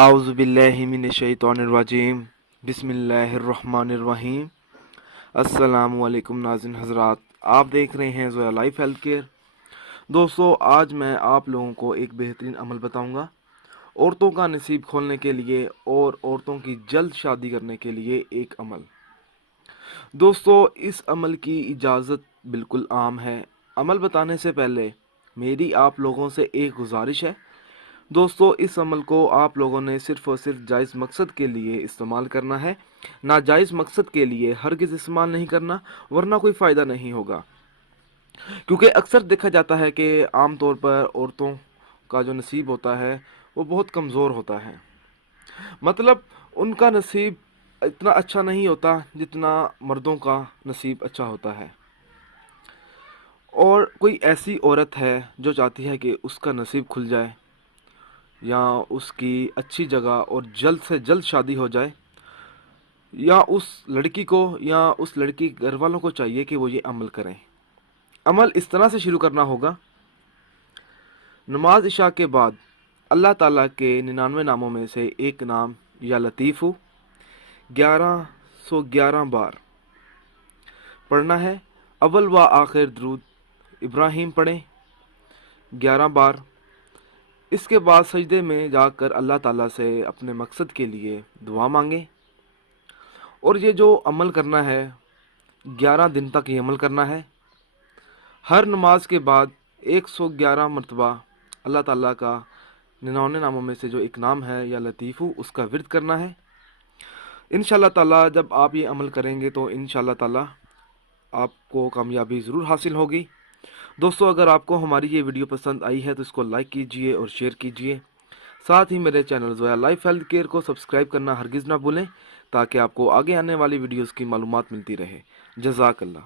आउज़ु बिल्लाहि मिनश्शैतानिर्रजीम बिस्मिल्लाहिर्रहमानिर्रहीम। अस्सलामु अलैकुम नाज़रीन हज़रात, आप देख रहे हैं ज़ोया लाइफ हेल्थ केयर। दोस्तों, आज मैं आप लोगों को एक बेहतरीन अमल बताऊंगा औरतों का नसीब खोलने के लिए और औरतों की जल्द शादी करने के लिए एक अमल। दोस्तों, इस अमल की इजाज़त बिल्कुल आम है। अमल बताने से पहले मेरी आप लोगों से एक गुजारिश है। दोस्तों, इस अमल को आप लोगों ने सिर्फ़ और सिर्फ जायज़ मकसद के लिए इस्तेमाल करना है, नाजायज़ मकसद के लिए हरगिज़ इस्तेमाल नहीं करना, वरना कोई फ़ायदा नहीं होगा। क्योंकि अक्सर देखा जाता है कि आम तौर पर औरतों का जो नसीब होता है वो बहुत कमज़ोर होता है। मतलब उनका नसीब इतना अच्छा नहीं होता जितना मर्दों का नसीब अच्छा होता है। और कोई ऐसी औरत है जो चाहती है कि उसका नसीब खुल जाए या उसकी अच्छी जगह और जल्द से जल्द शादी हो जाए, या उस लड़की को या उस लड़की के घर वालों को चाहिए कि वो ये अमल करें। अमल इस तरह से शुरू करना होगा। नमाज इशा के बाद अल्लाह ताला के 99 नामों में से एक नाम या लतीफ़ु 1111 बार पढ़ना है। अव्वल व आखिर दरूद इब्राहिम पढ़ें 11 बार। इसके बाद सजदे में जाकर अल्लाह ताला से अपने मकसद के लिए दुआ मांगें। और ये जो अमल करना है 11 दिन तक ये अमल करना है। हर नमाज के बाद 111 मरतबा अल्लाह ताला का 99 नामों में से जो एक नाम है या लतीफ़ू उसका विर्द करना है। इंशाअल्लाह ताला जब आप ये अमल करेंगे तो इंशाअल्लाह ताला आपको कामयाबी ज़रूर हासिल होगी। दोस्तों, अगर आपको हमारी ये वीडियो पसंद आई है तो इसको लाइक कीजिए और शेयर कीजिए। साथ ही मेरे channel Zoya life health care को सब्सक्राइब करना हरगिज़ ना भूलें, ताकि आपको आगे आने वाली वीडियोस की मालूमात मिलती रहे। जज़ाकल्लाह।